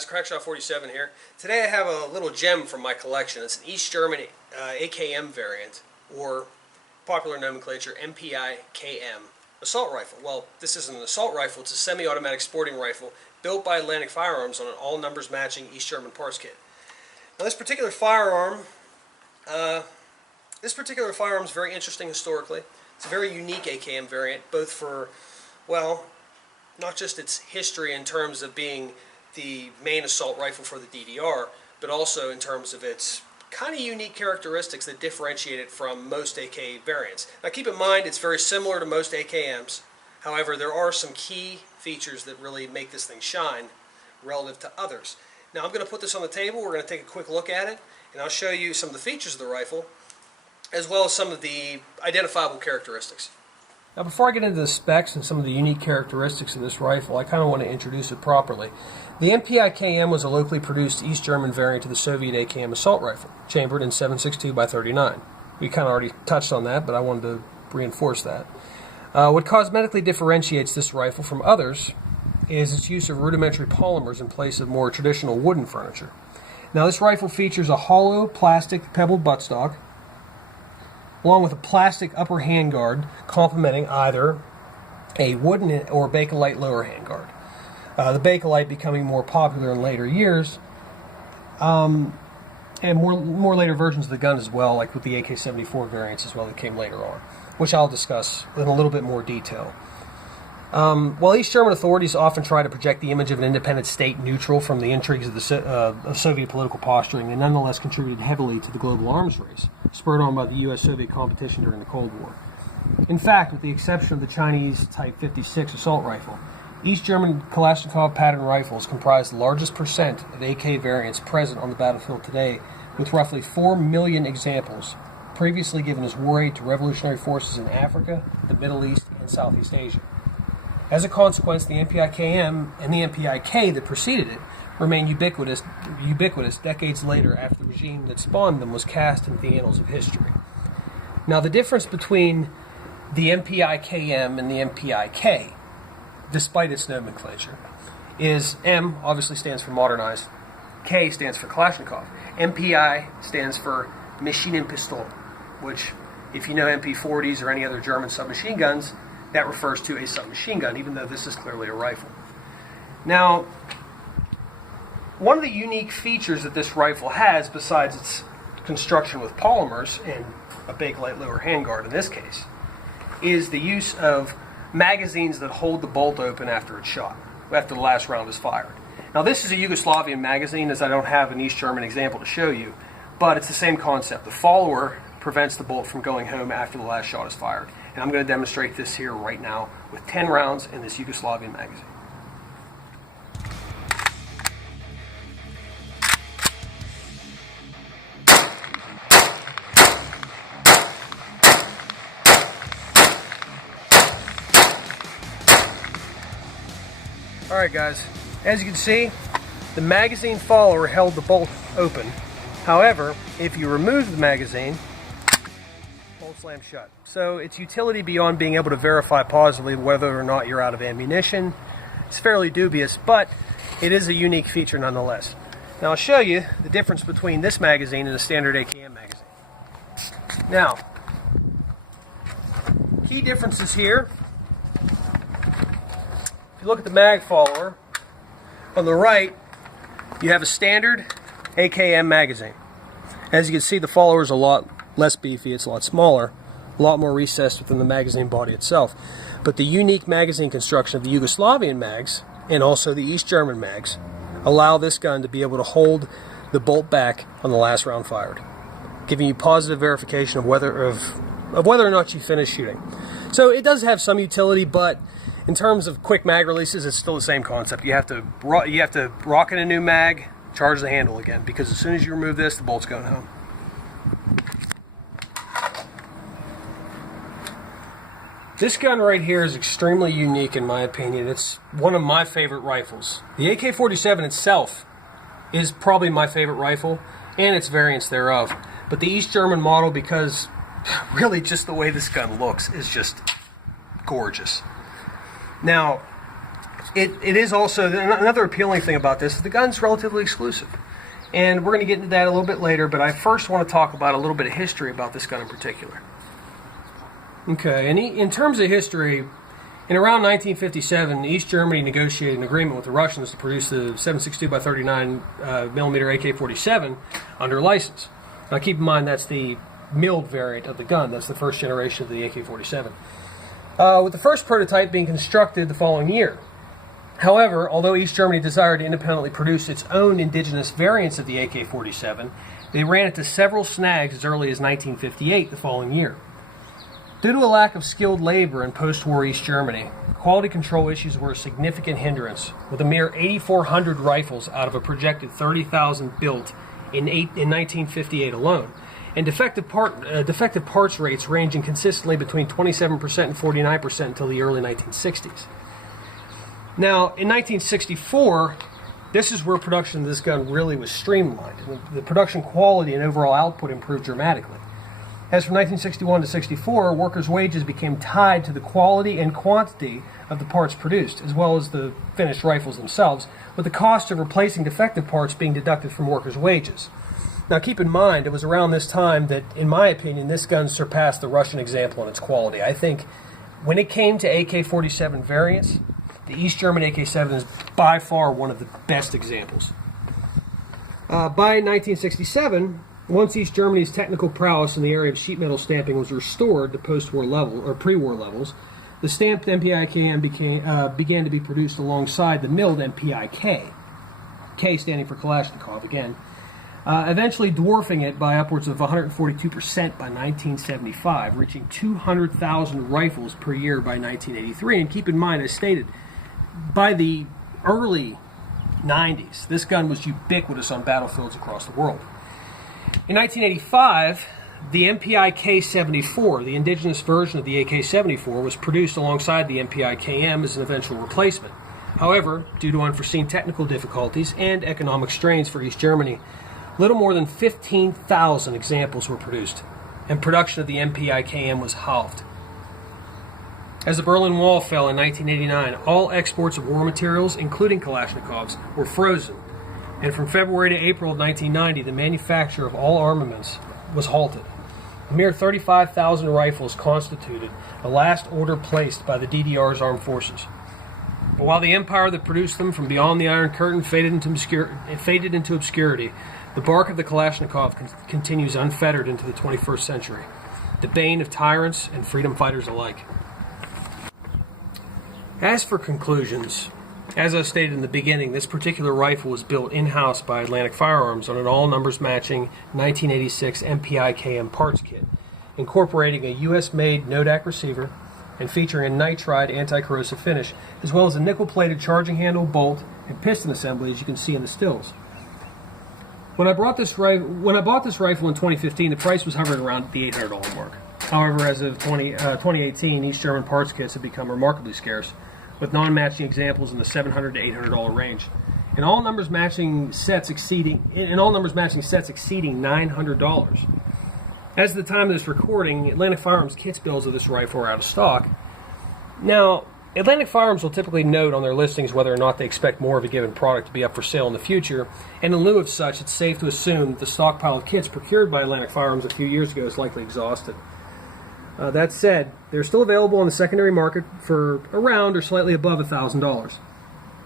guys, Crackshot47 here. Today I have a little gem from my collection. It's an East German AKM variant, or popular nomenclature MPi-KM assault rifle. Well, this isn't an assault rifle, it's a semi-automatic sporting rifle built by Atlantic Firearms on an all numbers matching East German parts kit. Now this particular firearm is very interesting historically. It's a very unique AKM variant, both for, well, not just its history in terms of being the main assault rifle for the DDR, but also in terms of its kind of unique characteristics that differentiate it from most AK variants. Now keep in mind, it's very similar to most AKMs. However, there are some key features that really make this thing shine relative to others. Now I'm going to put this on the table, we're going to take a quick look at it, and I'll show you some of the features of the rifle, as well as some of the identifiable characteristics. Now before I get into the specs and some of the unique characteristics of this rifle, I kind of want to introduce it properly. The MPi-KM was a locally produced East German variant of the Soviet AKM assault rifle, chambered in 7.62x39. We kind of already touched on that, but I wanted to reinforce that. What cosmetically differentiates this rifle from others is its use of rudimentary polymers in place of more traditional wooden furniture. Now this rifle features a hollow plastic pebbled buttstock, along with a plastic upper handguard complementing either a wooden or Bakelite lower handguard. The Bakelite becoming more popular in later years, and more later versions of the gun as well, like with the AK-74 variants as well that came later on, which I'll discuss in a little bit more detail. While East German authorities often try to project the image of an independent state neutral from the intrigues of of Soviet political posturing, they nonetheless contributed heavily to the global arms race, spurred on by the U.S.-Soviet competition during the Cold War. In fact, with the exception of the Chinese Type 56 assault rifle, East German Kalashnikov pattern rifles comprise the largest percent of AK variants present on the battlefield today, with roughly 4 million examples previously given as war aid to revolutionary forces in Africa, the Middle East, and Southeast Asia. As a consequence, the MPi-KM and the mpi-k that preceded it remain ubiquitous decades later after the regime that spawned them was cast into the annals of history. Now the difference between the MPi-KM and the mpi-k, despite its nomenclature, is M obviously stands for modernized, K stands for Kalashnikov. MPi stands for Maschinenpistole, which, if you know MP40s or any other German submachine guns, that refers to a submachine gun, even though this is clearly a rifle. Now, one of the unique features that this rifle has, besides its construction with polymers and a Bakelite lower handguard in this case, is the use of magazines that hold the bolt open after it's shot, after the last round is fired. Now this is a Yugoslavian magazine, as I don't have an East German example to show you, but it's the same concept. The follower prevents the bolt from going home after the last shot is fired. And I'm going to demonstrate this here right now with 10 rounds in this Yugoslavian magazine. Alright guys, as you can see, the magazine follower held the bolt open. However, if you remove the magazine, bolt slammed shut. So its utility beyond being able to verify positively whether or not you're out of ammunition is fairly dubious, but it is a unique feature nonetheless. Now I'll show you the difference between this magazine and a standard AKM magazine. Now, key differences here. If you look at the mag follower, on the right you have a standard AKM magazine. As you can see, the follower is a lot less beefy, it's a lot smaller, a lot more recessed within the magazine body itself. But the unique magazine construction of the Yugoslavian mags, and also the East German mags, allow this gun to be able to hold the bolt back on the last round fired, giving you positive verification of whether or not you finish shooting. So it does have some utility, but in terms of quick mag releases, it's still the same concept. You have to rock in a new mag, charge the handle again, because as soon as you remove this, the bolt's going home. This gun right here is extremely unique in my opinion. It's one of my favorite rifles. The AK-47 itself is probably my favorite rifle, and its variants thereof. But the East German model, because really just the way this gun looks, is just gorgeous. Now, it is also, another appealing thing about this is the gun's relatively exclusive. And we're going to get into that a little bit later, but I first want to talk about a little bit of history about this gun in particular. Okay, and in terms of history, in around 1957, East Germany negotiated an agreement with the Russians to produce the 7.62 by 39 millimeter AK-47 under license. Now keep in mind that's the milled variant of the gun. That's the first generation of the AK-47. With the first prototype being constructed the following year. However, although East Germany desired to independently produce its own indigenous variants of the AK-47, they ran into several snags as early as 1958, the following year. Due to a lack of skilled labor in post-war East Germany, quality control issues were a significant hindrance, with a mere 8,400 rifles out of a projected 30,000 built in 1958 alone, and defective parts rates ranging consistently between 27% and 49% until the early 1960s. Now, in 1964, this is where production of this gun really was streamlined. The production quality and overall output improved dramatically. As from 1961 to 64, workers' wages became tied to the quality and quantity of the parts produced, as well as the finished rifles themselves, with the cost of replacing defective parts being deducted from workers' wages. Now keep in mind, it was around this time that, in my opinion, this gun surpassed the Russian example in its quality. I think when it came to AK-47 variants, the East German AK-7 is by far one of the best examples. By 1967, once East Germany's technical prowess in the area of sheet metal stamping was restored to post-war level or pre-war levels, the stamped MPi-KM began to be produced alongside the milled mpi-k, K standing for Kalashnikov again, eventually dwarfing it by upwards of 142% by 1975, reaching 200,000 rifles per year by 1983. And keep in mind, as stated, by the early 90s, this gun was ubiquitous on battlefields across the world. In 1985, the mpi-k-74, the indigenous version of the AK-74, was produced alongside the mpi-KM as an eventual replacement. However, due to unforeseen technical difficulties and economic strains for East Germany, little more than 15,000 examples were produced, and production of the mpi-KM was halved. As the Berlin Wall fell in 1989, all exports of war materials, including Kalashnikovs, were frozen, and from February to April of 1990, the manufacture of all armaments was halted. A mere 35,000 rifles constituted the last order placed by the DDR's armed forces. But while the empire that produced them from beyond the Iron Curtain faded into obscurity, the bark of the Kalashnikov continues unfettered into the 21st century, the bane of tyrants and freedom fighters alike. As for conclusions, as I stated in the beginning, this particular rifle was built in-house by Atlantic Firearms on an all-numbers matching 1986 MPi-KM parts kit, incorporating a US-made Nodak receiver and featuring a nitride anti-corrosive finish, as well as a nickel-plated charging handle, bolt, and piston assembly, as you can see in the stills. When I bought this rifle in 2015, the price was hovering around the $800 mark. However, as of 2018, East German parts kits have become remarkably scarce, with non-matching examples in the $700 to $800 range, and all numbers matching sets exceeding $900. As of the time of this recording, Atlantic Firearms kits bills of this rifle are out of stock. Now, Atlantic Firearms will typically note on their listings whether or not they expect more of a given product to be up for sale in the future, and in lieu of such, it's safe to assume that the stockpile of kits procured by Atlantic Firearms a few years ago is likely exhausted. That said, they're still available on the secondary market for around or slightly above $1,000.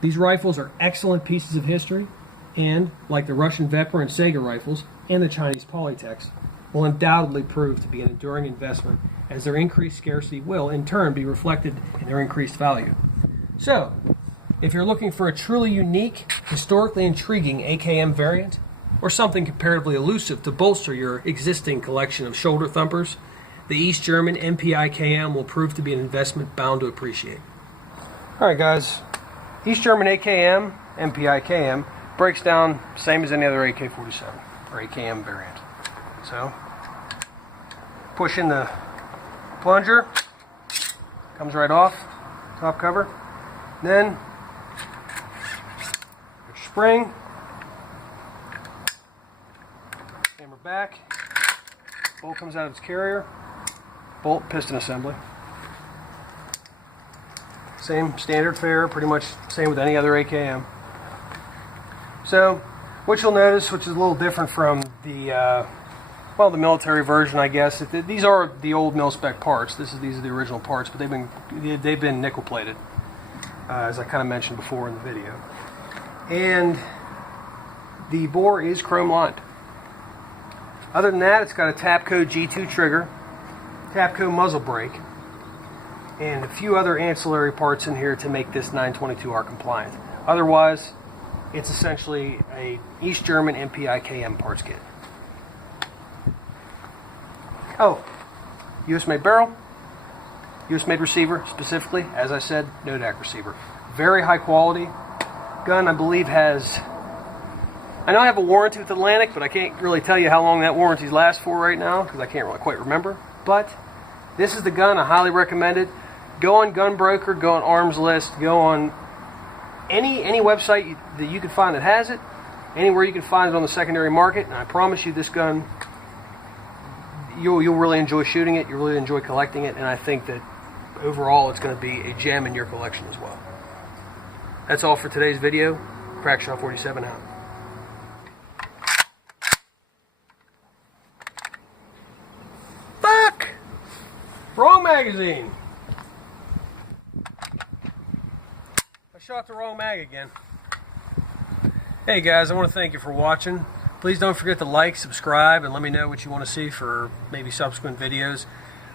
These rifles are excellent pieces of history, and, like the Russian Vepr and Sega rifles and the Chinese Polytechs, will undoubtedly prove to be an enduring investment, as their increased scarcity will, in turn, be reflected in their increased value. So, if you're looking for a truly unique, historically intriguing AKM variant, or something comparatively elusive to bolster your existing collection of shoulder thumpers, the East German MPi-KM will prove to be an investment bound to appreciate. Alright guys, East German AKM, MPi-KM, breaks down same as any other AK-47 or AKM variant. So, push in the plunger, comes right off, top cover, then your spring, hammer back, bolt comes out of its carrier, bolt piston assembly. Same standard fare, pretty much same with any other AKM. So, what you'll notice, which is a little different from the well, the military version, I guess. These are the old mil-spec parts. These are the original parts, but they've been nickel plated, as I kind of mentioned before in the video. And the bore is chrome lined. Other than that, it's got a Tapco G2 trigger, Tapco muzzle brake, and a few other ancillary parts in here to make this 922R compliant. Otherwise, it's essentially a East German MPi-KM parts kit. Oh, US made barrel, US made receiver, specifically, as I said, no DAC receiver. Very high quality. Gun, I believe, has, I know I have a warranty with Atlantic, but I can't really tell you how long that warranty lasts for right now, because I can't really quite remember. But this is the gun, I highly recommend it. Go on Gunbroker, go on Arms List, go on any website that you can find that has it, anywhere you can find it on the secondary market, and I promise you this gun, you'll really enjoy shooting it, you'll really enjoy collecting it, and I think that overall it's going to be a gem in your collection as well. That's all for today's video. Crackshot 47 out. Fuck! Wrong magazine! I shot the wrong mag again. Hey guys, I want to thank you for watching. Please don't forget to like, subscribe, and let me know what you want to see for maybe subsequent videos.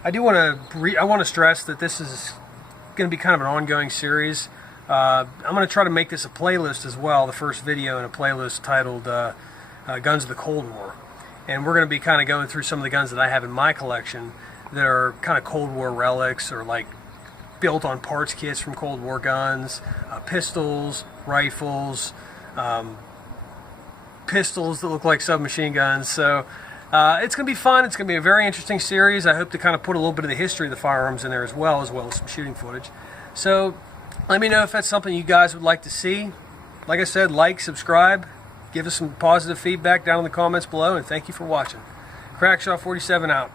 I want to stress that this is going to be kind of an ongoing series. I'm going to try to make this a playlist as well, the first video in a playlist titled Guns of the Cold War. And we're going to be kind of going through some of the guns that I have in my collection that are kind of Cold War relics, or like built on parts kits from Cold War guns, pistols, rifles, pistols that look like submachine guns. So it's going to be fun. It's going to be a very interesting series. I hope to kind of put a little bit of the history of the firearms in there as well as some shooting footage. So let me know if that's something you guys would like to see. Like I said, like, subscribe, give us some positive feedback down in the comments below, and thank you for watching. Crackshot 47 out.